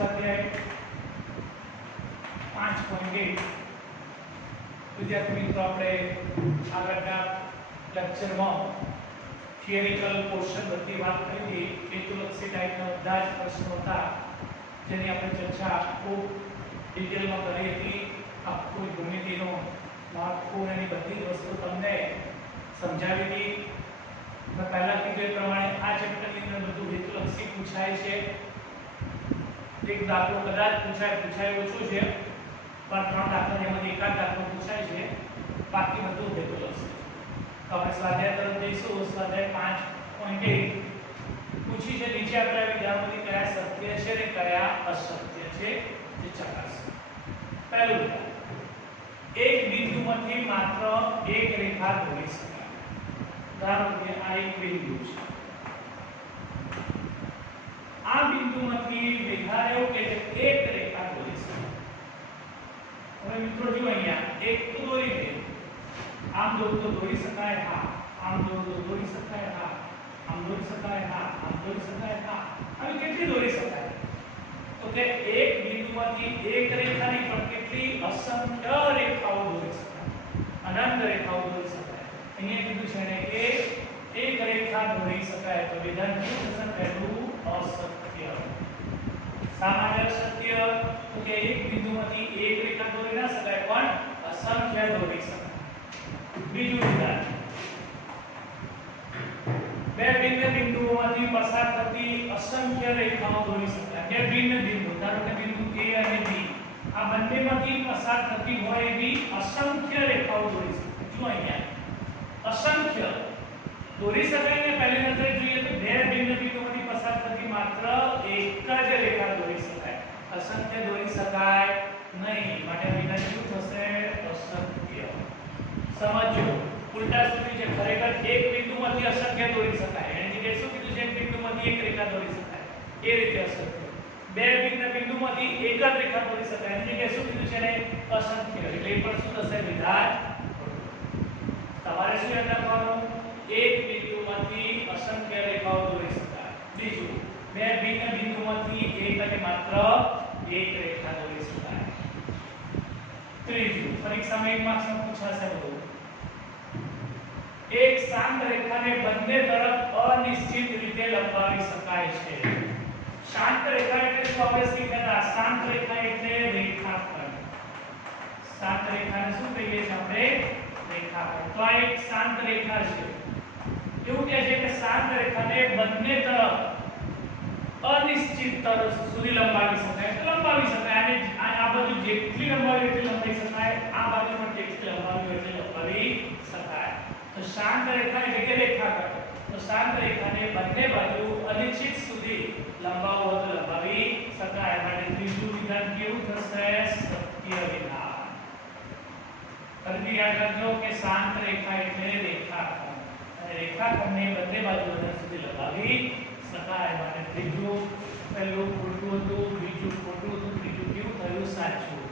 સ્વાધ્યાય 5.1 વિદ્યાર્થી મિત્રો આપણે આગળના લેક્ચરમાં થિયરિકલ પોર્શન બધી વાત કરી હતી હેતુલક્ષી ટાઈપના બધા જ પ્રશ્નો હતા જેની આપણે ચર્ચા ખૂબ ડિટેલમાં કરી હતી આખું ભૂમિતિનો માળખું એની બધી જ વસ્તુ તમને સમજાવી હતી મેં પહેલા કીધું એ પ્રમાણે આ ચેપ્ટરની અંદર બધું હેતુલક્ષી પૂછાય છે એક દાખલો કદાચ પૂછાય ઓછું છે પણ ત્રણ દાખલા જેમાંથી એકાદ દાખલો પૂછાય છે બાકી બધું હેતુલક્ષી તો આપણે સ્વાધ્યાય તરફ જઈશું સ્વાધ્યાય 5.1 પૂછી છે નીચે આપેલા વિધાનોમાંથી કયા સત્ય છે અને કયા અસત્ય છે જે ચકાસો પહેલું એક બિંદુમાંથી માત્ર એક રેખા દોરી શકાય ધારો કે આ એક બિંદુ છે આ બિંદુમાંથી રેખા એવું કે એક રેખા દોરી શકાય હવે મિત્રો જો અહીંયા એક તો દોરી દે આમ દોરી શકાય હા આમ દોરી શકાય હા આમ દોરી શકાય હા આમ દોરી શકાય હા આવી કેટલી દોરી શકાય તો કે એક બિંદુમાંથી એક રેખા નહીં પણ કેટલી અસંખ્ય રેખાઓ દોરી શકાય અનંત રેખાઓ દોરી શકાય અહીંયા કીધું છે ને કે એક રેખા દોરી શકાય તો વિધાન શું થશે પહેલું અસત્ય સામાન્ય સત્ય તો કે એક બિંદુમાંથી એક રેખા દોરી ના શકાય પણ અસંખ્ય દોરી શકાય બીજું વિધાન બે ભિન્ન બિંદુઓમાંથી પસાર થતી અસંખ્ય રેખાઓ દોરી શકાય બે ભિન્ન બિંદુ ધારો કે બિંદુ A અને B આ બંનેમાંથી પસાર થતી હોય એવી અસંખ્ય રેખાઓ દોરી શકાય જો અહીંયા અસંખ્ય દોરી શકાય ને પહેલી નજરે જોઈએ તો બે ભિન્ન બિંદુઓમાંથી પસાર થતી માત્ર એક જ રેખા દોરી શકાય અસંખ્ય દોરી શકાય નહીં માટે વિધાન શું થશે અસત્ય સમજો ઉલટા સુધી છે ખરેખર એક બિંદુમાંથી અસંખ્ય દોરી શકાય એની જગ્યાએ શું કીધું છે એક બિંદુમાંથી એક રેખા દોરી શકાય એ રીતે અસત્ય બે ભિન્ન બિંદુમાંથી એક જ રેખા દોરી શકાય એની જગ્યાએ શું કીધું છે ને અસંખ્ય એટલે એ પણ શું થશે વિધાન તમારે શું યાદ રાખવાનું એક બિંદુમાંથી અસંખ્ય રેખાઓ દોરી શકાય બીજું બે ભિન્ન બિંદુમાંથી એક અને માત્ર એક રેખા દોરી શકાય ત્રીજું પરીક્ષામાં એક માર્ક્સમાં પૂછાશે બધું એક શાંત રેખાને બંને તરફ અનિશ્ચિત રીતે લંબાવી શકાય છે શાંત રેખા એટલે શું આપણે શીખ્યા શાંત રેખા એટલે રેખાખંડ શાંત રેખાને શું કહીએ છીએ આપણે રેખાખંડ તો આ એક શાંત રેખા છે એવું કહે છે કે શાંત રેખાને બંને તરફ અનિશ્ચિત તરફ સુધી લંબાવી શકાય તો લંબાવી શકાય અને આ બાજુ જેટલી લંબાવી એટલી લંબાવી શકાય આ બાજુ પણ જેટલી લંબાવી એટલી લંબાવી શકાય તો શાંત રેખા એટલે કે રેખાખંડ તો શાંત રેખાને બંને બાજુ અનિશ્ચિત સુધી લંબાવો તો લંબાવી શકાય માટે ત્રીજું વિધાન કેવું થશે સત્ય વિધાન ફરીથી યાદ રાખજો કે શાંત રેખા એટલે રેખાખંડ અને રેખાખંડને બંને બાજુ અનંત સુધી લંબાવી શકાય માટે ત્રીજું પહેલું ખોટું હતું બીજું ખોટું હતું ત્રીજું કેવું થયું સાચું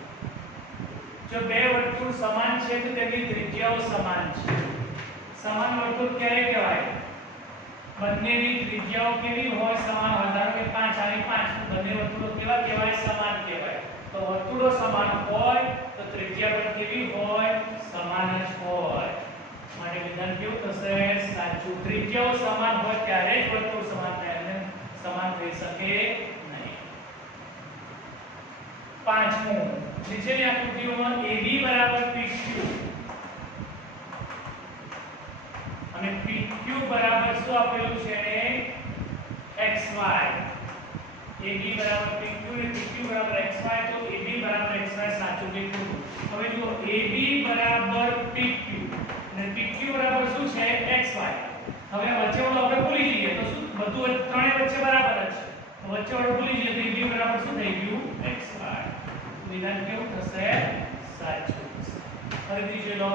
જો બે વર્તુળ સમાન છે તો તેની ત્રિજ્યાઓ સમાન છે સમાન વર્તુળ ક્યારે કહેવાય બંનેની ત્રિજ્યાઓ કેવી હોય સમાન હોય ધારો કે 5 અને 5 બંને વર્તુળો કેવા કહેવાય સમાન કહેવાય તો વર્તુળો સમાન હોય તો ત્રિજ્યા પણ કેવી હોય સમાન જ હોય માટે વિધાન કેવું થશે સાચું ત્રિજ્યાઓ સમાન હોય ત્યારે જ વર્તુળ સમાન થાય અને સમાન થઈ શકે નહીં પાંચમું નીચેની આકૃતિઓમાં AB બરાબર PQ અને PQ બરાબર શું આપેલું છે XY AB બરાબર PQ અને PQ બરાબર XY તો AB બરાબર XY સાચું કે ખોટું હવે જો AB બરાબર PQ અને PQ બરાબર શું છે XY હવે વચ્ચે વાળો આપણે ભૂલી જઈએ તો શું બધું ત્રણે વચ્ચે બરાબર જ છે તો વચ્ચે વાળો ભૂલી જઈએ તો AB બરાબર શું થઈ ગયું XY વિધાન કેવું થશે સાચું ફરીથી જોઈ લો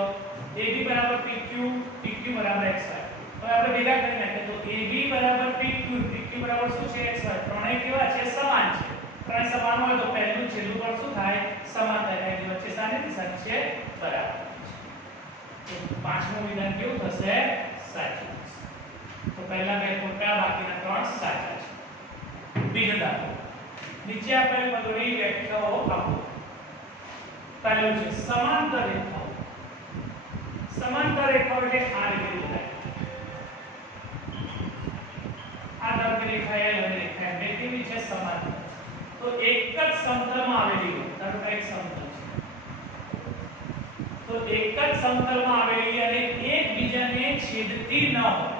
AB બરાબર PQ PQ બરાબર XY હવે આપણે ભેગા કરી નાખીએ તો AB બરાબર PQ PQ બરાબર શું છે XY ત્રણેય કેવા છે સમાન છે ત્રણેય સમાન હોય તો પહેલું છેલ્લું પર શું થાય સમાન થાય એટલે વચ્ચે સાની નિશાની છે બરાબર તો પાંચમું વિધાન કેવું થશે સાચું તો પહેલા બે ખોટા બાકીના ત્રણ સાચા છે બીજો દાખલો નીચે આપેલ પદોની વ્યાખ્યાઓ આપો. પહેલું છે સમાંતર રેખાઓ. સમાંતર રેખાઓ એટલે આ રીતે દેખાય. આ ધારો રેખા L અને રેખા M બે કેવી છે? સમાંતર. તો એક જ સમતલમાં આવેલી હોય. ધારો કે એક સમતલ છે. તો એક જ સમતલમાં આવેલી અને એકબીજાને છેદતી ન હોય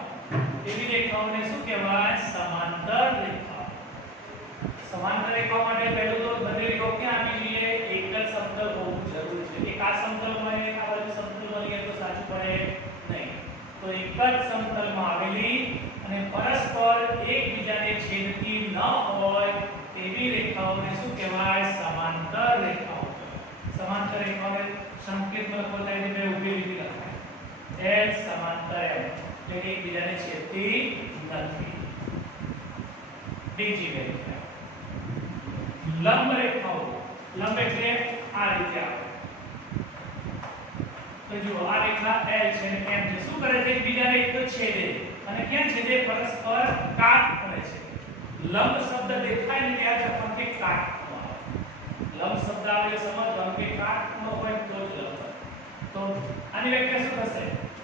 એવી રેખાઓને શું કહેવાય? સમાંતર રેખાઓ. સમાંતર રેખાઓ માટે પહેલું તો બધી રેખાઓ ક્યાં આવી જોઈએ? એક જ સમતલ હોવું જરૂરી છે. એક આ સમતલમાં એક આ બાજુ સમતલ મળીએ તો સાચું પડે નહીં. તો એક જ સમતલમાં આવેલી અને પરસ્પર એકબીજાને છેદતી ન હોય તેવી રેખાઓને શું કહેવાય? સમાંતર રેખાઓ. સમાંતર રેખાઓને સંકેતમાં લખો તો એને બે ઊભી રીતે લખાય. L સમાંતર M એટલે કે એકબીજાને છેદતી નથી. બીજી વ્યાખ્યા લંબ રેખાઓ. લંબ એટલે આ રીતે આવે. તો જુઓ આ રેખા L છે અને M છે. શું કરે છે? એકબીજાને એક તો છેદે અને ક્યાં છેદે? પરસ્પર કાટખૂણે છે. લંબ શબ્દ દેખાય ને ત્યારે આપણને કે કાટખૂણો આવે. લંબ શબ્દ આવે સમજવાનું કે કાટખૂણો હોય તો જ લંબ. તો આની વ્યાખ્યા શું થશે?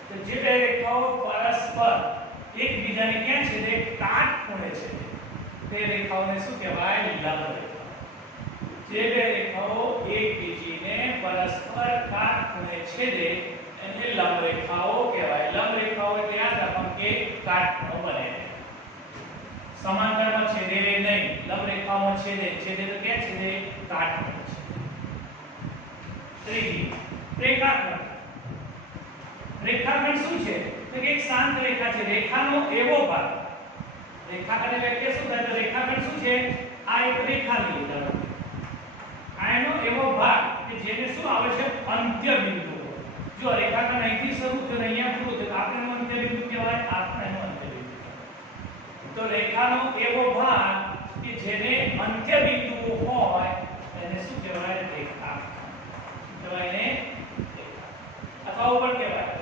તો જે બે રેખાઓ પરસ્પર એકબીજાને ક્યાં છેદે? કાટખૂણે છે તે રેખાઓને શું કહેવાય? લંબ રેખા. જે બે રેખાઓ એકબીજીને પરસ્પર કાટખૂણે છેદે એને લંબ રેખાઓ કહેવાય. લંબ રેખાઓ એટલે યાદ રાખવાનું કે કાટખૂણો બને. સમાંતરમાં છેદે નહીં, લંબ રેખાઓમાં છેદે. છેદે તો ક્યાં છેદે? કાટખૂણે છેદે. ત્રીજી રેખાખંડ. રેખાખંડ શું છે? તો કે એક શાંત રેખા છે. રેખાનો એવો ભાગ. રેખાખંડની વ્યાખ્યા શું થાય? તો રેખાખંડ શું છે? આ એક રેખા લઈએ ધારો કે આ એનો એવો ભાગ કે જેને શું આવે છે? અંત્ય બિંદુ. જો રેખાખંડ અહીંથી શરૂ થયો અહીંયા પૂરું થયું આપણે એનો અંત્ય બિંદુ કહેવાય. આપણે એનો અંત્ય બિંદુ. તો રેખાનો એવો ભાગ કે જેને અંત્ય બિંદુઓ હોય એને શું કહેવાય? રેખાખંડ. કહેવાય ને અથવા ઉપર કહેવાય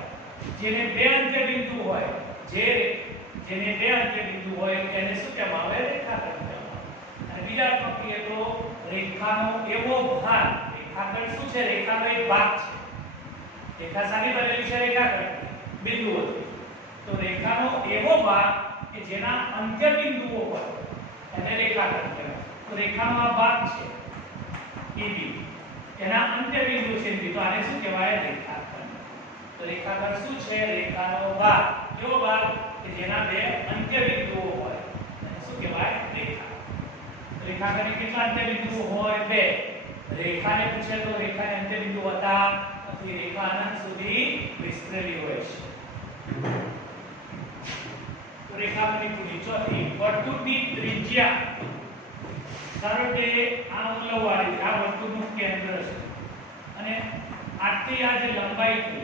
જેને બે અંત્ય બિંદુ હોય. જેને બે અંત્ય બિંદુ હોય એને શું કહેવામાં આવે? રેખાખંડ કહેવામાં આવે. અને બીજા અર્થમાં કહીએ તો રેખાનો એવો ભાગ. રેખાખંડ શું છે? રેખાનો એક ભાગ છે. રેખા સાની બનેલી છે? રેખાખંડ બિંદુઓથી. તો રેખાનો એવો ભાગ કે જેના અંત્ય બિંદુઓ હોય એને રેખાખંડ કહેવાય. તો રેખાનો આ ભાગ છે AB એના અંત્ય બિંદુ છે B. તો આને શું કહેવાય? રેખાખંડ. તો રેખાખંડ શું છે? રેખાનો ભાગ. કેવો ભાગ? કે જેના બે અંત્ય બિંદુઓ હોય એને શું કહેવાય? રેખાખંડ. રેખાખંડે કેટલા અંત્ય બિંદુઓ હોય? બે. રેખાને પૂછે તો રેખાને અંત્ય બિંદુ હોતા નથી. રેખા અનંત સુધી વિસ્તરેલી હોય છે. તો રેખાખંડની પૂરી. ચોથી વર્તુળની ત્રિજ્યા. ધારો કે આ મૂલ્યવાળી આ વર્તુળનું કેન્દ્ર છે અને આટલી આ જે લંબાઈ છે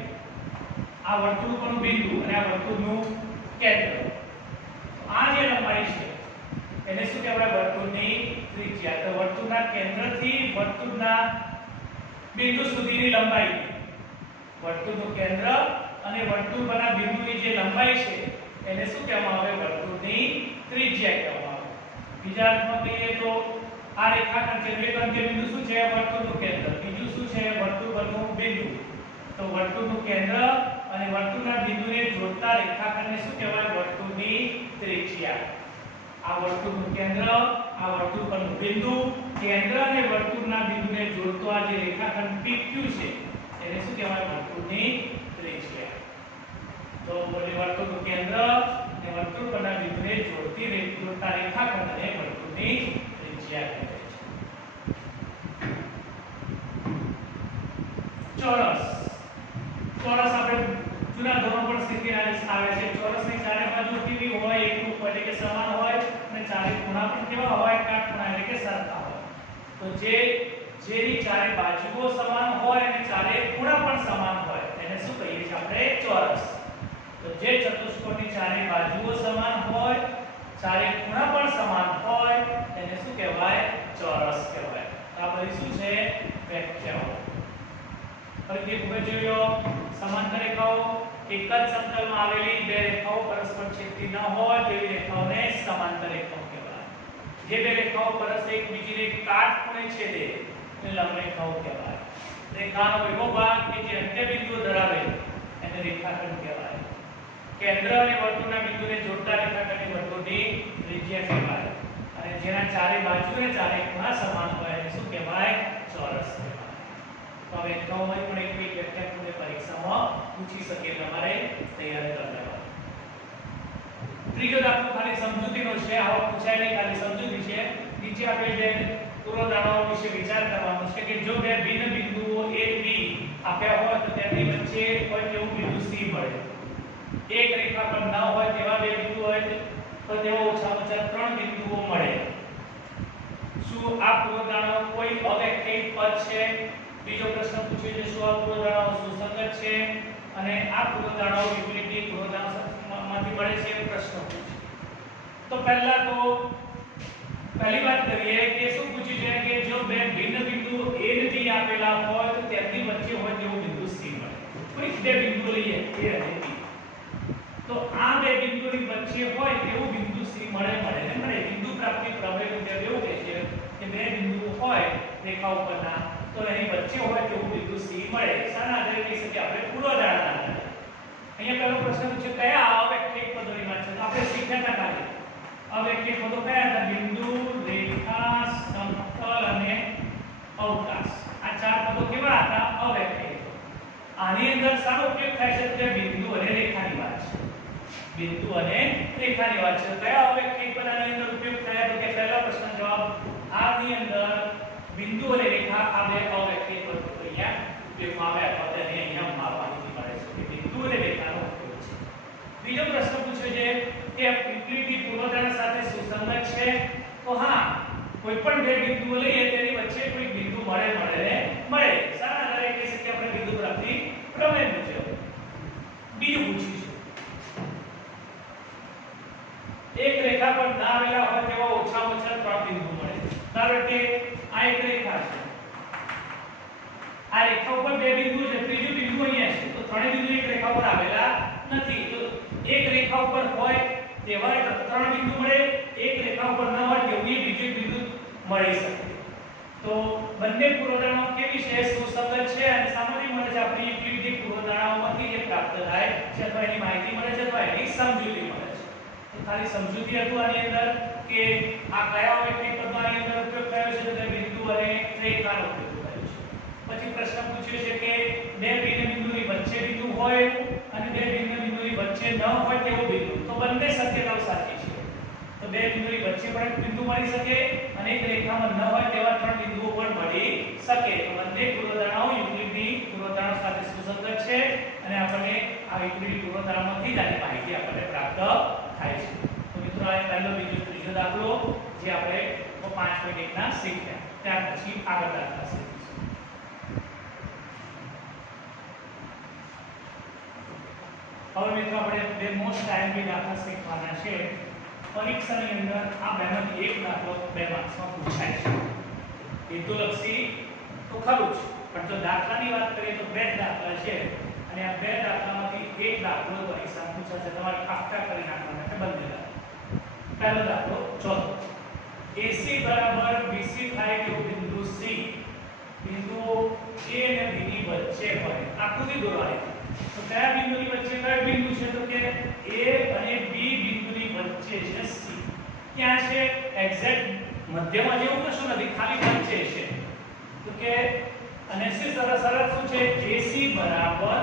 આ વર્તુળ પરનું બિંદુ અને આ વર્તુળનું કેન્દ્ર. આ જે લંબાઈ છે એને શું કહેવાય? વર્તુળની ત્રિજ્યા. તો વર્તુળના કેન્દ્રથી વર્તુળના બિંદુ સુધીની લંબાઈ. વર્તુળનું કેન્દ્ર અને વર્તુળ પરના બિંદુની જે લંબાઈ છે એને શું કહેવામાં આવે? વર્તુળની ત્રિજ્યા કહેવામાં આવે. બીજા અર્થમાં કહીએ તો આ રેખાખંડ છે એક અંત્ય બિંદુ શું છે? વર્તુળનું કેન્દ્ર. બીજું શું છે? વર્તુળ પરનું બિંદુ. તો વર્તુળનું કેન્દ્ર અને વર્તુળના બિંદુને જોડતા રેખાખંડને શું કહેવાય? વર્તુળની ત્રિજ્યા. આ વર્તુળનું કેન્દ્ર, આ વર્તુળ પરનું બિંદુ, કેન્દ્ર અને વર્તુળના બિંદુને જોડતો આ જે રેખાખંડ PQ છે એને શું કહેવાય? વર્તુળની ત્રિજ્યા. તો બોલી વર્તુળનું કેન્દ્ર અને વર્તુળ પરના બિંદુને જોડતા રેખાખંડને વર્તુળની ત્રિજ્યા કહેવાય છે. ચોરસ. ચોરસ આપણે જૂના ધોરણ પર શીખીને આવે છે. ચોરસની ચારે બાજુ કેવી હોય? એકરૂપ એટલે કે સમાન હોય અને ચારે ખૂણા પણ કેવા હોય? કાટખૂણા એટલે કે સરખા હોય. તો જેની ચારે બાજુઓ સમાન હોય અને ચારે ખૂણા પણ સમાન હોય એને શું કહીએ છીએ આપણે? ચોરસ. તો જે ચતુષ્કોણની ચારે બાજુઓ સમાન હોય, ચારે ખૂણા પણ સમાન હોય એને શું કહેવાય? ચોરસ કહેવાય. આ બધી શું છે? વ્યાખ્યાઓ. ફરીથી ખૂબ જોયો. સમાંતર રેખાઓ એક જ સમતલમાં આવેલી બે રેખાઓ પરસ્પર છેદતી ન હોય તેવી રેખાઓને સમાંતર રેખાઓ કહેવાય. જે બે રેખાઓ પરસ્પર એકબીજીને કાટખૂણે છેદે એને લંબ રેખાઓ કહેવાય. રેખાનો એવો ભાગ કે જે અંત્ય બિંદુઓ ધરાવે એને રેખાખંડ કહેવાય. કેન્દ્ર અને વર્તુળના બિંદુને જોડતા રેખાખંડને વર્તુળની ત્રિજ્યા કહેવાય. અને જેના ચારે બાજુ અને ચારે ખૂણા સમાન હોય એને શું કહેવાય? ચોરસ કહેવાય. તો હવે રેખાઓમાં પણ એક વ્યાખ્યા તમને પરીક્ષામાં પૂછી શકે, તમારે તૈયાર કરી લેવાનું. ત્રીજો દાખલો ખાલી સમજૂતીનો છે, આવો પૂછાય નહીં, ખાલી સમજૂતી છે. નીચે આપણે બે પૂર્વધારણાઓ વિશે વિચાર કરવાનો છે કે જો બે ભિન્ન બિંદુઓ A B આપ્યા હોય તો તેમની વચ્ચે કોઈ એવું બિંદુ C મળે. એક રેખા પર ન હોય તેવા બે બિંદુ હોય તો તેઓ ઓછામાં ઓછા 3 બિંદુઓ મળે. શું આ પૂર્વધારણાઓ કોઈ અવ્યાખ્યાયિત પદ છે? બીજો પ્રશ્ન પૂછ્યો છે શું આ પૂર્વધારણાઓ સુસંગત છે? અને આ પૂર્વધારણાઓ વિપરીત પૂર્વધારણામાંથી મળે છે એ પ્રશ્ન પૂછ્યો. તો પહેલા તો પહેલી વાત કરીએ કે શું પૂછ્યું છે કે જો બે ભિન્ન બિંદુઓ A અને B આપેલા હોય તો તેમની વચ્ચે હોય તેવું બિંદુ C મળે. કોઈ બે બિંદુ લઈએ A અને B, તો આ બે બિંદુની વચ્ચે હોય તેવું બિંદુ C મળે ને મળે. બિંદુ પ્રાપ્તિ પ્રમેય મુજબ એવું કહે છે કે બે બિંદુ હોય રેખા ઉપરના તો એની વચ્ચે હોય તેવું બિંદુ C મળે. શાના આધારે કહી શકીએ? આપણે પૂર્વધારણા આધારે. અહીંયા પહેલો પ્રશ્ન છે કયા અવ્યાખ્યાયિત પદોની વાત છે? તો આપણે શીખ્યા હતા કાલે અવ્યાખ્યાયિત પદો કયા હતા? બિંદુ, રેખા, સમતલ અને અવકાશ. આ ચાર પદો કેવા હતા? અવ્યાખ્યાયિત. આની અંદર શાનો ઉપયોગ થાય છે? કે બિંદુ અને રેખાની વાત છે. બિંદુ અને રેખાની વાત છે. કયા અવ્યાખ્યાયિત પદની અંદર ઉપયોગ થાય? તો કે પહેલો પ્રશ્ન જવાબ આની અંદર બિંદુ અને રેખા આ બે અવ્યાખ્યાયિત પદો અહીંયા ઉપયોગમાં આવ્યા હતા. તેને અહીંયા માપવાની મળે છે કે બિંદુ અને રેખાનો ઉપયોગ છે. બીજો પ્રશ્ન પૂછ્યો છે કે વિપરીત પૂર્વધારણા સાથે સુસંગત છે? તો હા, કોઈ પણ બે બિંદુઓ લઈએ તેની વચ્ચે કોઈ બિંદુ મળે. શાના આધારે કહી શકીએ આપણે? બિંદુ પ્રાપ્તિ પ્રમેય મુજબ. બીજું પૂછ્યું છે એક રેખા પર ના આવેલા હોય તેવા ઓછામાં ઓછા 3 બિંદુ મળે. ધારો કે આ એક રેખા છે, આ રેખા ઉપર બે બિંદુ છે, ત્રીજું બિંદુ અહીંયા છે, તો ત્રણેય બિંદુ એક રેખા પર આવેલા નથી. તો એક રેખા ઉપર હોય તેવા 3 બિંદુ મળે, એક રેખા ઉપર ન હોય તેવું બીજું બિંદુ મળી શકે. તો બંને પૂર્વધારણાઓ કેવી છે? સુસંગત છે. અને સામાન્ય મળે છે આપણી યુક્લિડિક પૂર્વધારણાઓમાંથી જે પ્રાપ્ત થાય છે અથવા એની માહિતી મળે છે અથવા એની સમજૂતી મળે છે. તો ખાલી સમજૂતી હતું આની અંદર કે આ કયા અવ્યાખ્યાયિત પદનો આની અંદર ઉપયોગ થયો છે? તો બિંદુ અને રેખાનો ઉપયોગ થયો છે. પછી પ્રશ્ન પૂછ્યો છે કે બે ભિન્ન બિંદુની વચ્ચે બિંદુ હોય અને બે ભિન્ન બિંદુની વચ્ચે ન હોય તેવો બિંદુ. તો બંને શક્યતાઓ સાચી છે. તો બે બિંદુની વચ્ચે પણ બિંદુ મળી શકે અને એક રેખામાં ન હોય તેવા 3 બિંદુઓ પણ મળી શકે. તો બંને પૂર્વધારણાઓ યુક્લિડની પૂર્વધારણા સાથે સુસંગત છે અને આપણને આ યુક્લિડની પૂર્વધારણામાંથી જ આની માહિતી આપણને પ્રાપ્ત થાય છે. તો મિત્રો આ પહેલો, બીજો, ત્રીજો દાખલો જે આપણે 5.1 ના શીખ્યા. ત્યાર પછી આગળ દાખલા શીખીશું. હવે મિત્રો આપણે બે મોસ્ટ ટાઈમલી દાખલા શીખવાના છે. પરીક્ષાની અંદર આ બેમાંથી એક દાખલો 2 માર્ક્સમાં પૂછાય છે. હેતુલક્ષી તો ખરું જ, પણ જો દાખલાની વાત કરીએ તો 2 દાખલા છે અને આ 2 દાખલામાંથી એક દાખલો પરીક્ષામાં પૂછાશે. તમારે આખા કરી નાખવાના છે બંને દાખલા. પહેલો દાખલો ચોથો. AC બરાબર BC થાય તો બિંદુ C બિંદુઓ A અને B ની વચ્ચે હોય. આકૃતિ દોરવાની. તો કયા બિંદુની વચ્ચે કયો બિંદુ છે? તો કે A અને B બિંદુની વચ્ચે છે C. ક્યાં છે? એક્ઝેક્ટ મધ્યમાં જેવું કશું નથી, ખાલી વચ્ચે છે. તો કે અને C સરસ શું છે? AC બરાબર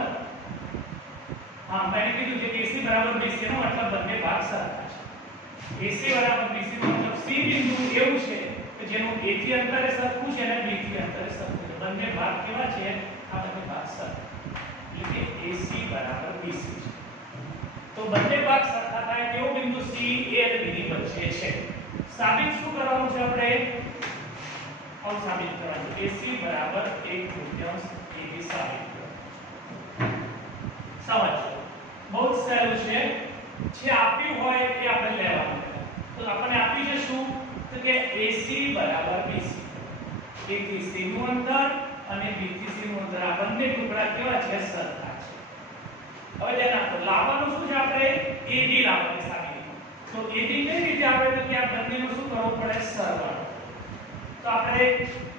મેં કીધું છે કે AC બરાબર BC નો મતલબ બંને ભાગ સરખા છે. AC બરાબર BC નો મતલબ C બિંદુ એવું છે કે જેનું A થી અંતરે સરખું છે અને B થી અંતરે સરખું છે. બંને ભાગ કેવા છે? આ બંને ભાગ સરખા. એટલે કે AC બરાબર BC છે. તો બંને ભાગ સરખા થાય તેવું બિંદુ C A અને B ની વચ્ચે છે. સાબિત શું કરવાનું છે આપણે? સાબિત કરવાનું AC બરાબર 1/3 AB સાબિત કરવાનું. સમજો બહુ જ સહેલું છે. જે આપ્યું હોય એ આપણે લેવાનું. તો આપણને આપ્યું છે શું? તો કે AC બરાબર BC. A થી C નું અંતર અને B થી C નું અંતર આ બંને ટુકડા કેવા છે? સરખા છે. હવે ધ્યાન આપો, લાવવાનું શું છે આપણે? AB લાવવાની સાબિત. તો એબી કઈ રીતે આવે તો કે આ બંનેનો શું કરવો પડે સરવાળો. તો આપણે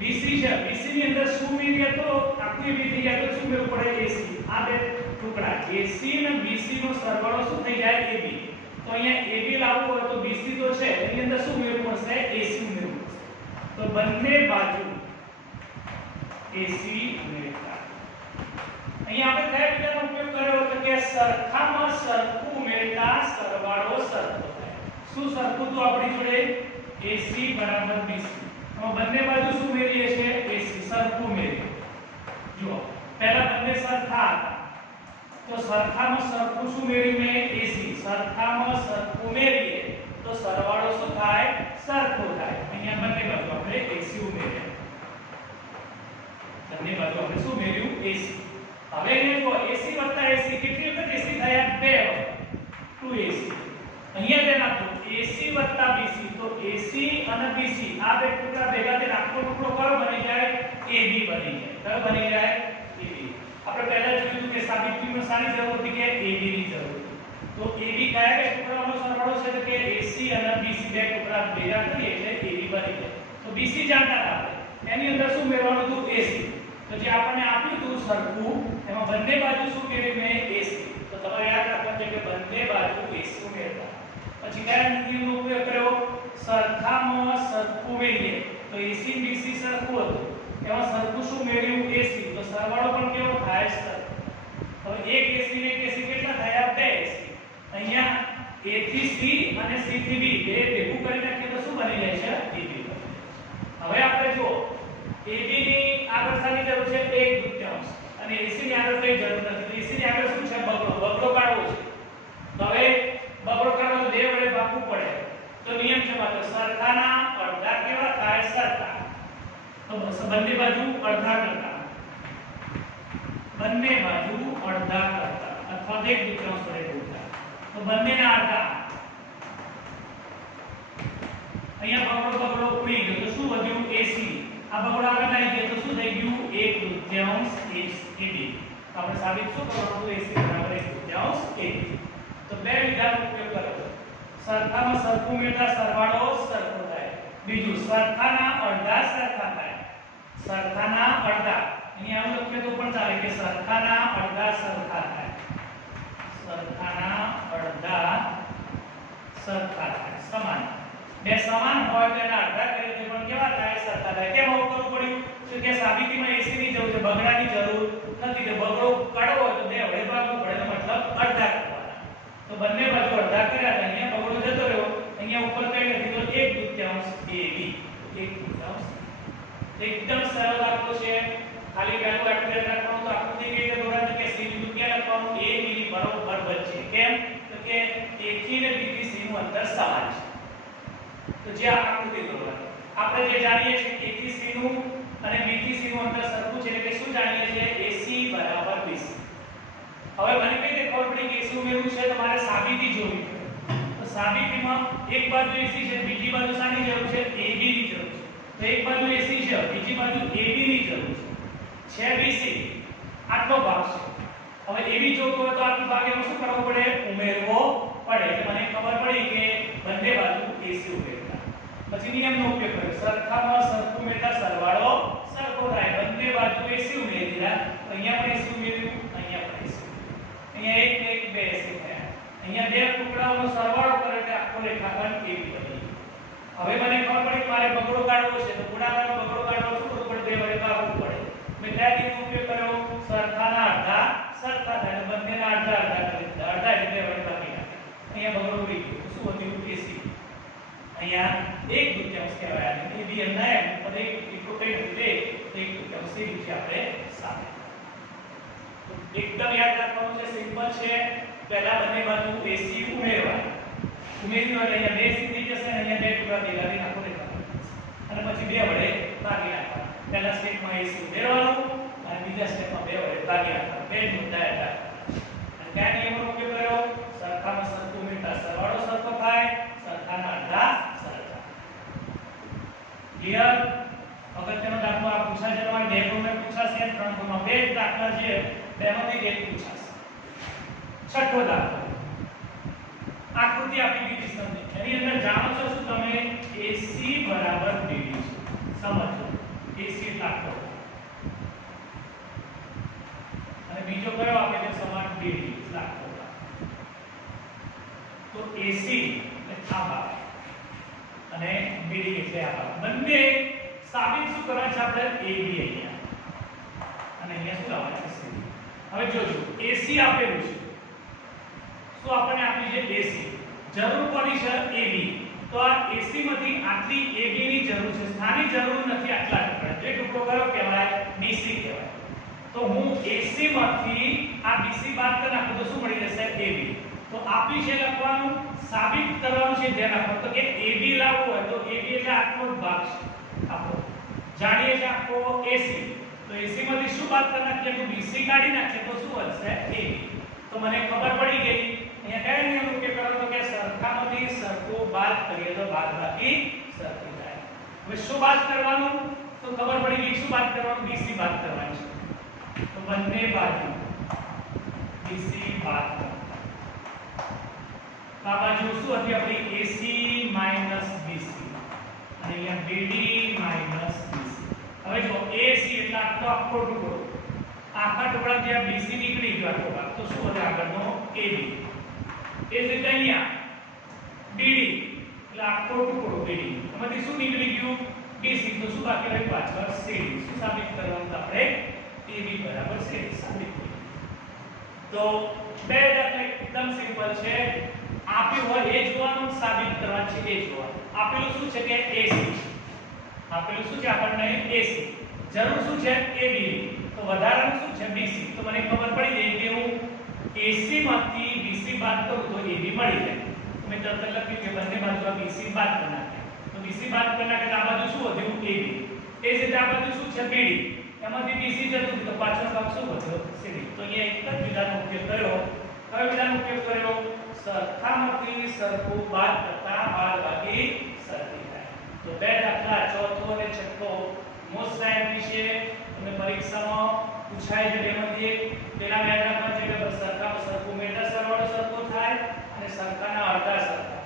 બીસી છે, બીસી ની અંદર શું મેળવીએ તો આખું એબી થઈ જાય તો શું મેળવવું પડે એસી. આ બે ટુકડા એસી અને બીસી નો સરવાળો શું થઈ જાય એબી. તો અહીંયા એબી લાવવું હોય તો બીસી તો છે એની અંદર શું મેળવવું પડશે એસી ઉમેરવું પડશે. તો બંને બાજુ એસી ઉમેરતા. અહીંયા આપણે કયા વિધાનનો ઉપયોગ કર્યો તો કે સરખામાં સરખું ઉમેરતા સરવાળો સરખો થાય. શું સરખું તો આપણી જોડે એસી બરાબર બીસી. બંને બાજુ શું મેળવીએ છે એસી સરખું મેળવીએ. જો પહેલા બંને સરખા હતા તો સરખામાં સરખું શું મેળવ્યું મેં એસી. સરખામાં સરખું મેળવીએ તો સરવાળો શું થાય સરખો થાય. અહીંયા બંને બાજુ આપણે એસી ઉમેર્યા. બંને બાજુ આપણે શું મેળવ્યું એસી. હવે એને જો એસી વત્તા એસી કેટલી વખત એસી થયા બે વખત 2ac. અહીંયા ધ્યાન આપજો એસી વત્તા બીસી. તો એસી અને બીસી આ બે ટુકડા ભેગા થઈને આખો ટુકડો કયો બની જાય એબી બની જાય. કયો બની જાય એબી. આપણે પહેલા જોયું કે સાબિતીમાં સારી જરૂર હતી કે એબી ની જરૂર હતી. તો એબી કયા બે ટુકડાનો સરવાળો છે તો કે એસી અને બીસી બે ટુકડા ભેગા કરીએ એટલે એબી બની જાય. તો બીસી જાણતા આપણે એની અંદર શું મેળવવાનું હતું એસી. તો જે આપણને આપ્યું હતું સરખું એમાં બંને બાજુ શું મેળવી મેં એસી. તો તમારે યાદ રાખવાનું છે કે બંને બાજુ એસી ઉમેરતા. પછી કયા નિયમનો ઉપયોગ કર્યો સરખામાં સરખું મેળવીએ. તો એસી બીસી સરખું હતું એમાં સરખું શું મેળવ્યું એસી. તો સરવાળો પણ કેવો થાય સરખો. હવે એક એસી ને એક એસી કેટલા થયા બે એસી. અહીંયા a થી c અને c થી b બે ભેગું કરી નાખીએ તો શું બની જાય છે ab. હવે આપણે જો ab ની આગળ શાની જરૂર છે 1/2 અને ac ની આગળ કઈ જરૂર નથી. તો ac ની આગળ શું છે બગડો કાઢવો છે. તો હવે બગડો કાઢવા બે વડે ભાગવું પડે. તો નિયમ છે માત્ર સરખાના અડધા કેવા થાય સરખા. તો બંને બાજુ અડધા કરતા. બંને બાજુ અડધા કરતા અથવા 1/2 વડે ગુણતા. તો બંનેના અડધા. અહીંયા બગડો ઉડી ગયો તો શું વધ્યું ac. આ બગડો આગળ આવી ગયો તો શું થઈ ગયું 1/2 ab. તો આપણે સાબિત શું કરવાનું ac બરાબર 1/2 ab. તો બે વિધાનનો ઉપયોગ કર્યો. સરખામાં સરખું મેળવતા સરવાળો સરખો થાય. બીજું સરખાના અડધા સરખા થાય. સરખાના અડધા અહીંયા આવું લખીએ તો પણ ચાલે કે સરખાના અડધા સરખા થાય. સરખાના અડધા સરખા થાય સમાન. બે સમાન હોય તો એના અડધા કરીએ તો પણ કેવા થાય સરખા થાય. કેમ આવું કરવું પડ્યું તો કે સાબિતીમાં ac ની જરૂર છે બગડાની જરૂર નથી. કે બગડો કાઢવો હોય તો બે વડે ભાગવું પડે એનો મતલબ અડધા કરવાના. તો બંને બાજુ અડધા કર્યા હતા. અહીંયા બગડો જતો રહ્યો. અહીંયા ઉપર કઈ નથી તો 1/2 ab. 1/2 એકદમ સરળ દાખલો છે. ખાલી પહેલું આટલું યાદ રાખવાનું. તો આકૃતિ કઈ રીતે દોરાતી કે c બિંદુ ક્યાં લખવાનું a b ની બરોબર વચ્ચે. કેમ તો કે a થી ને b થી c નું અંતર સમાન છે. તો જે આકૃતિ દોરવાની આપણે જે જાણીએ છીએ a થી c નું અને b થી c નું અંતર સરખું છે એટલે કે શું જાણીએ છીએ ac બરાબર bc. હવે મને કઈ રીતે ખબર પડી કે ac ઉમેરવું છે તમારે સાબિતી જોવી પડે. તો સાબિતીમાં એક બાજુ ac છે બીજી બાજુ શાની જરૂર છે ab ની જરૂર છે. તો એક બાજુ ac છે બીજી બાજુ ab ની જરૂર છે bc. આટલો ભાગ છે. હવે ab જોતો હોય તો આટલો ભાગ એમાં શું કરવો પડે ઉમેરવો પડે. એટલે મને ખબર પડી કે બંને બાજુ ac ઉમેરતા. પછી નિયમનો ઉપયોગ કર્યો. સરખામાં સરખું ઉમેરતા સરવાળો સરખો થાય. બંને બાજુ ac ઉમેરી દીધા. અહીંયા પણ ac ઉમેર્યું અહીંયા પણ ac. અહીંયા એક ને એક બે ac થયા. અહીંયા બે ટુકડાઓનો સરવાળો કરે એટલે આખો રેખાખંડ ab બની ગયો. હવે મને ખબર પડી કે મારે બગડો કાઢવો છે તો ગુણાકારનો બગડો કાઢવો શું કરવું પડે બે વડે ભાગવું પડે. મેં કયા નિયમનો ઉપયોગ કર્યો સરખાના અડધા સરખા થાય અને બંનેના અડધા અડધા કરી દીધા. અડધા એટલે બે વડે ભાગી નાખ્યા. અહીંયા બગડો ઉડી ગયો તો શું વધ્યું ac. અહીંયા 1/2 કહેવાય. અને ab એમના એમ પણ એક કઈ નથી તે 1/2 એ રીતે આપણે સાબિત. એકદમ યાદ રાખવાનું છે સિમ્પલ છે. પહેલા બંને બાજુ ac ઉમેરવાની. ઉમેર્યું એટલે અહીંયા બે ac થઈ જશે અને અહીંયા બે ટુકડા ભેગા કરીને આખો રેખાખંડ અને પછી બે વડે ભાગી નાખવાનું. પહેલા સ્ટેપમાં ac ઉમેરવાનું અને બીજા સ્ટેપમાં બે વડે ભાગી નાખવાનું. બે મુદ્દા હતા. અને કયા નિયમનો ઉપયોગ કર્યો સરખામાં સરખું ઉમેરતા સરવાળો સરખો થાય. સરખાના અડધા સરખા. ક્લિયર. અગત્યનો દાખલો આ પૂછાશે તમારે બે ગુણમાં પૂછાશે 3 ગુણમાં બે દાખલા છે બેમાંથી એક પૂછાશે. છઠ્ઠો દાખલો આકૃતિ આપી દીધી તમને, એની અંદર જાણો છો શું તમે AC બરાબર BD છે, સમજો AC એટલે આટલો અને બીજો કયો આપે છે સમાન BD એટલે આટલો, તો AC એટલે આ ભાગ અને BD એટલે આ ભાગ, બંને સાબિત શું કરવા છે આપણે AB અહીંયા અને અહીંયા શું લાવવાનું છે CD. હવે જોજો AC આપેલું છે, શું આપણને આપી છે AC, જરૂર પડી છે AB, તો આ AC માંથી આટલી AB ની જરૂર છે, સ્થાની જરૂર નથી આટલા ટુકડા, જે ટુકડો કયો કહેવાય BC કહેવાય, તો હું AC માંથી આ BC બાદ કરી નાખું તો શું મળી જશે AB, તો આપી છે લખવાનું, સાબિત કરવાનું છે, ધ્યાન રાખો તો કે AB લાવવું હોય તો AB એટલે આટલો જ ભાગ છે આપણો, જાણીએ છે આખો AC, તો AC માંથી શું બાદ કરી નાખીએ તો BC કાઢી નાખીએ તો શું વધશે AB, તો મને ખબર પડી ગઈ અહીંયા કયા નિયમ ઉપયોગ કરો તો કે સરખામાંથી સરખું બાદ કરીએ તો બાદબાકી સરખી થાય. હવે શું બાદ કરવાનું તો ખબર પડી ગઈ, શું બાદ કરવાનું BC બાદ કરવાનું છે, તો બંને બાજુ BC બાદ કરો, તો આ બાજુ શું હતી આપણી AC BC અને અહીંયા BD BC. હવે જો AC એટલે આખો ટુકડો, આખા ટુકડા જે BC નીકળી ગયો આખો ભાગ, તો શું વધે આગળનો AB, એ જ રીતે અહીંયા BD એટલે આખો ટુકડો BD, એમાંથી શું નીકળી ગયું BC, તો શું બાકી રહ્યું પાછળ CD, શું સાબિત કરવાનું તો આપણે AB બરાબર CD સાબિત કરીએ. તો બે દાખલા એકદમ સિમ્પલ છે, આપ્યું હોય એ જોવાનું, સાબિત કરવાનું છે એ જોવાનું. આપેલું શું છે કે AC, આપેલું શું છે આપણને AC, જરૂર શું છે AB, તો વધારાનું શું છે BC, તો મને ખબર પડી ગઈ કે હું AC માંથી BC બાદ કરું તો AB મળી જાય, મેં તરત લખ્યું કે બંને બાજુ આ BC બાદ કરી નાખ્યા, તો BC બાદ કરી નાખ્યા આ બાજુ શું વધ્યું AB, એ જ રીતે આ બાજુ શું છે BD, એમાંથી BC જતું તો પાછળ ભાગ શું વધ્યો CD. તો અહીંયા એક જ વિધાનનો ઉપયોગ કર્યો, કયો વિધાનનો ઉપયોગ કર્યો, સરખામાંથી સરખું બાદ કરતા બાદબાકી સરખી થાય. તો બે દાખલા ચોથો અને છઠ્ઠો મોસ્ટ ટાઈમ છે, તમને પરીક્ષામાં પૂછાય છે બેમાંથી એક, પેલા બે દાખલા છે કે સરખામાં સરખું મેટર સરવાળો સરખો થાય અને સરખાના અડધા સરખા,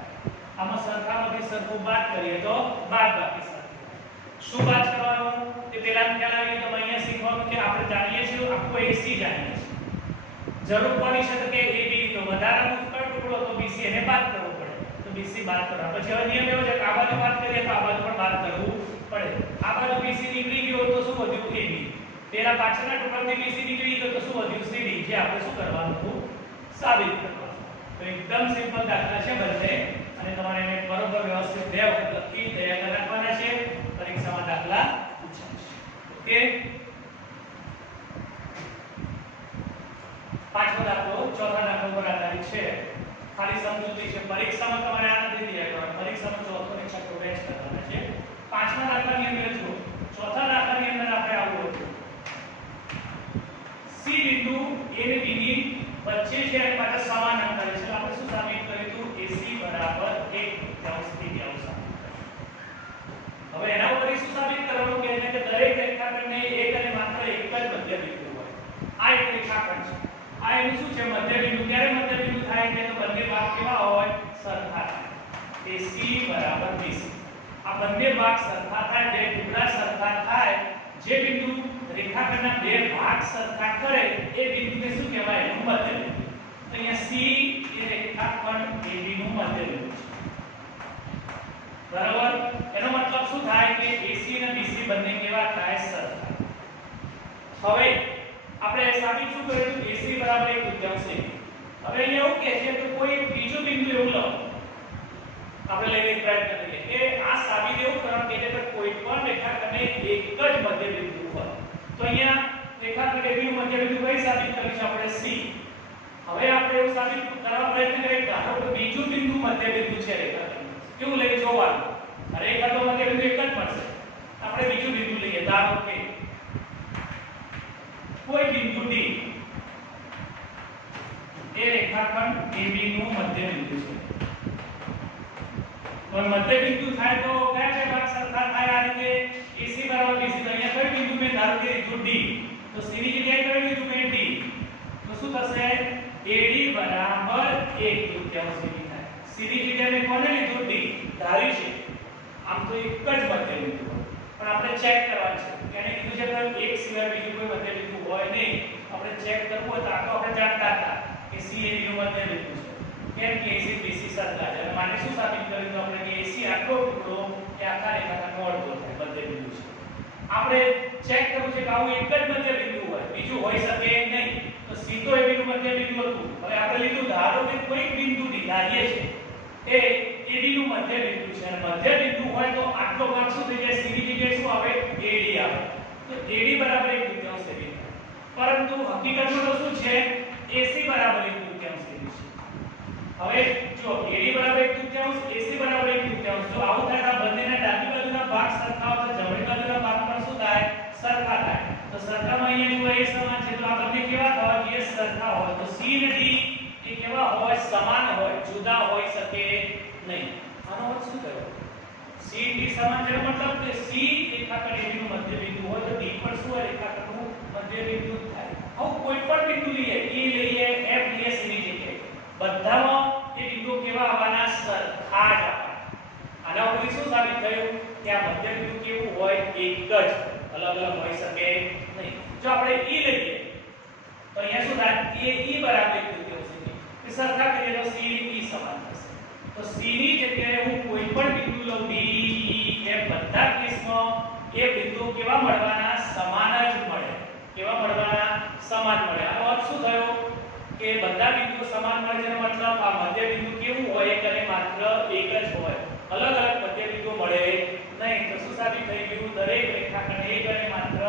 આમાં સરખામાંથી સરખું બાદ કરીએ તો બાદબાકી સરખી થાય. શું બાદ કરવાનું તે પેલા ખ્યાલ આવી તો અહીંયા શીખવાનું કે આપણે જાણીએ છીએ આખો AC જાણીએ છીએ, જરૂર પડી શકે કે AB તો વધારાનું ટુકડો તો BC એને બાદ કરવો પડે, તો BC બાદ કરવા, પછી હવે નિયમ એવો છે કે આ બાજુ બાદ કરીએ તો આ બાજુ પણ બાદ કરવું પડે, આ બાજુ BC નીકળી ગયો તો શું વધ્યું AB, પેલા પાછળના ટુકડાથી BC નીકળી ગયો તો શું વધ્યું CD, જે આપણે શું કરવાનું હતું સાબિત કરવાનું. તો એકદમ સિમ્પલ દાખલા છે બંને, અને તમારે એને બરોબર વ્યવસ્થિત બે વખત લખી તૈયાર કરી રાખવાના છે, પરીક્ષામાં દાખલા પૂછાશે. ઓકે, પાંચમો દાખલો ચોથા દાખલા પર આધારિત છે, ખાલી સમજૂતી છે, પરીક્ષામાં તમારે આ નથી તૈયાર કરવાનું, પરીક્ષામાં ચોથો અને છઠ્ઠો બેચ કરવાના છે. પાંચમા દાખલાની અંદર જુઓ, ચોથા દાખલાની અંદર આપણે આવું હતું, C બિંદુ A અને B ની વચ્ચે છે અને પાછા સમાન અંતરે છે, આપણે શું સાબિત કર્યું AC બરાબર 1/3. હવે એના ઉપરથી શું સાબિત કરવાનું કે એટલે કે દરેક રેખાખંડને એક અને માત્ર એક જ મધ્ય બિંદુ હોય, આ એક રેખાખંડ છે, આ એનું શું છે મધ્ય બિંદુ, ક્યારે મધ્ય બિંદુ થાય કે તો બંને ભાગ કેવા હોય સરખા થાય, AC બરાબર BC, આ બંને ભાગ સરખા થાય, બે ટુકડા સરખા થાય, જે બિંદુ રેખાખંડના બે ભાગ સરખા કરે એ બિંદુને શું કહેવાય એનું મધ્ય બિંદુ. તો અહીંયા C એ રેખાખંડ AB નું મધ્ય બિંદુ છે, બરાબર, એનો મતલબ શું થાય કે AC અને BC બંને કેવા થાય સરખા. હવે આપણે સાબિત શું કર્યું AC બરાબર 1/3. હવે અહીંયા એવું કહે છે કે કોઈ બીજું બિંદુ એવું લો, આપણે લઈને પ્રયત્ન કરીએ કે આ સાબિત એવું કરવાનું કે કોઈ પણ રેખાખંડને એક જ મધ્ય બિંદુ હોય, તો અહીંયા રેખાખંડ AB નું મધ્ય બિંદુ કઈ સાબિત કરીશું આપણે C. હવે આપણે એવું સાબિત કરવા પ્રયત્ન કરીએ કે ધારો કે બીજું બિંદુ મધ્ય બિંદુ છે રેખાખંડ, કેવું લઈ જોવાનું, રેખાખંડનો મધ્ય બિંદુ એક જ મળશે, આપણે બીજું બિંદુ લઈએ, ધારો કે કોઈ બિંદુ D એ રેખાખંડ AB નું મધ્ય બિંદુ છે, પણ મધ્ય બિંદુ થાય તો કયા બે ભાગ સરખા થાય, આ રીતે AC બરાબર BC, તો અહીંયા કઈ બિંદુ મેં ધારો કે લીધું D, તો C ની જગ્યાએ કઈ લીધું મેં D, તો શું થશે AD બરાબર 1/3 થાય. સીધી જગ્યાએ મેં કોને લીધું ડી ધારી છે આમ તો એક જ મધ્ય બિંદુ પણ આપણે ચેક કરવાનું છે એને કીધું છે કે એક સિવાય બીજું કોઈ મધ્ય બિંદુ હોય નહીં આપણે ચેક કરવું હોય તો આ તો આપણે જાણતા હતા કે સી એ નું મધ્ય બિંદુ છે કેમ કે AC BC સરખા છે અને માટે શું સાબિત કર્યું તો આપણે કે AC આટલો ટુકડો એ આખા રેખાખંડનો અડધો થાય મધ્ય બિંદુ છે આપણે ચેક કરવું છે કે આવું એક જ મધ્ય બિંદુ હોય બીજું હોઈ શકે નહીં તો સીધો AB નું મધ્ય બિંદુ હતું હવે આપણે લીધું ધારો કે કોઈ બિંદુ ધારીએ છે એ AB નું મધ્ય બિંદુ છે અને મધ્ય બિંદુ હોય તો આટલો ભાગ શું થઈ જાય સીધી જગ્યાએ શું આવે AD આવે તો AD બરાબર 1/3 AB પરંતુ હકીકતમાં તો શું છે AC બરાબર 1/3 AB છે હવે જો AD બરાબર 1/3 AC બરાબર 1/3 જો આવું થાય તો બંનેના ડાબી બાજુના ભાગ સરખા હોય તો જમણી બાજુના ભાગ પણ શું થાય સરખા થાય તો સરખામાં અહીંયા જો એ સમાન છે તો આ બંને કેવા થવા જોઈએ સરખા હોય તો C અને D એ કેવા હોય સમાન હોય જુદા હોઈ શકે નહીં આનો અર્થ શું થયો C D સમાન છે મતલબ કે C રેખાખંડ AB નું મધ્ય બિંદુ હોય તો D પણ શું હોય રેખાખંડનું મધ્ય બિંદુ થાય હવે કોઈ પણ બિંદુ લઈએ E લઈએ F લઈએ C ની જગ્યાએ બધામાં એ બિંદુ કેવા આવવાના સરખા જ આવવાના આના ઉપરથી શું સાબિત થયું કે આ મધ્ય બિંદુ કેવું હોય એક જ અલગ અલગ હોઈ શકે નહીં જો આપણે E લઈએ તો અહીંયા શું થાય એ E બરાબર 1/3 કે સરખા કરીએ તો C E સમાન થશે તો C ની જગ્યાએ હું કોઈ પણ બિંદુ લઉં D E F બધા કેસમાં એ બિંદુ કેવા મળવાના સમાન જ મળે કેવા મળવાના સમાન મળે આનો અર્થ શું થયો કે બધા બિંદુઓ સમાન મળે છે મતલબ આ મધ્ય બિંદુ કેવું હોય એક અને માત્ર એક જ હોય અલગ અલગ મધ્ય બિંદુઓ મળે નહીં તો શું સાબિત થઈ ગયું દરેક રેખાખંડ એક અને માત્ર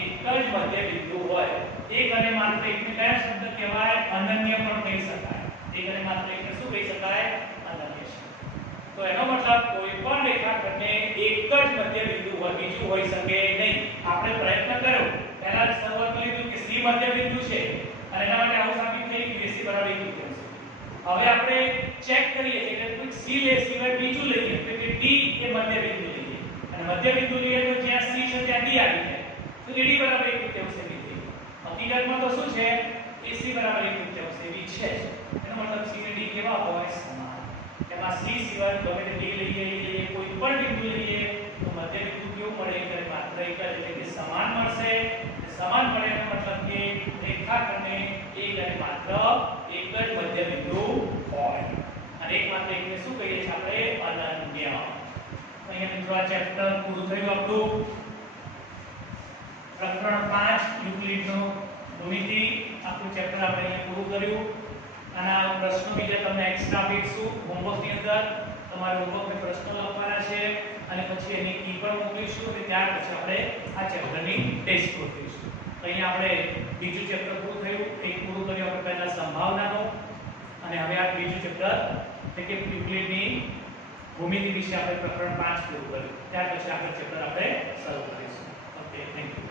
એક જ મધ્ય બિંદુ હોય એક અને માત્ર એકને કયા શબ્દ કહેવાય અનન્ય પણ કહી શકાય એક અને માત્ર એકને શું કહી શકાય અનન્ય તો એનો મતલબ કોઈ પણ રેખાખંડને એક જ મધ્ય બિંદુ હોય બીજું હોઈ શકે નહીં આપણે પ્રયત્ન કર્યો પહેલા જ શરૂઆતમાં લીધું કે C મધ્ય બિંદુ છે અને એના માટે આવું સાબિત થઈ કે AC બરાબર 1/3 છે હવે આપણે ચેક કરીએ કે કોઈ C લે સિવાય બીજું લઈએ તો કે D એ મધ્ય બિંદુ લઈએ અને મધ્ય બિંદુ લઈએ તો જ્યાં C છે ત્યાં D આવી જાય તો AD બરાબર 1/3 છે હકીકતમાં તો શું છે AC બરાબર 1/3 છે એનો મતલબ C અને D કેવા હોય સમાન એમાં C સિવાય ગમે તે D લઈએ કોઈ પણ બિંદુ લઈએ તો મધ્ય બિંદુ કેવું મળે કે માત્ર એક જ એટલે કે સમાન મળશે સમાન મળે એનો મતલબ કે રેખાખંડને એક અને માત્ર એક જ મધ્ય બિંદુ હોય અને એક માત્ર એકને શું કહીએ છીએ આપણે અનન્ય અહીંયા મિત્રો આ ચેપ્ટર પૂરું થયું આપણું પ્રકરણ 5 યુક્લિડનો ભૂમિતિ આખું ચેપ્ટર આપણે અહીંયા પૂરું કર્યું અને આ પ્રશ્નો બીજા તમને એક્સ્ટ્રા આપીશું હોમવર્કની અંદર તમારે હોમવર્કમાં પ્રશ્નો લખવાના છે અને પછી એની કી પણ મોકલીશું અને ત્યાર પછી આપણે આ ચેપ્ટરની ટેસ્ટ ગોઠવીશું તો અહીંયા આપણે બીજું ચેપ્ટર પૂરું થયું એક પૂરું કર્યું આપણે પહેલા સંભાવનાનો અને હવે આ બીજું ચેપ્ટર એટલે કે યુક્લિડની ભૂમિતિ વિશે આપણે પ્રકરણ 5 પૂરું કર્યું ત્યાર પછી આગળ ચેપ્ટર આપણે શરૂ કરીશું ઓકે થેન્ક યુ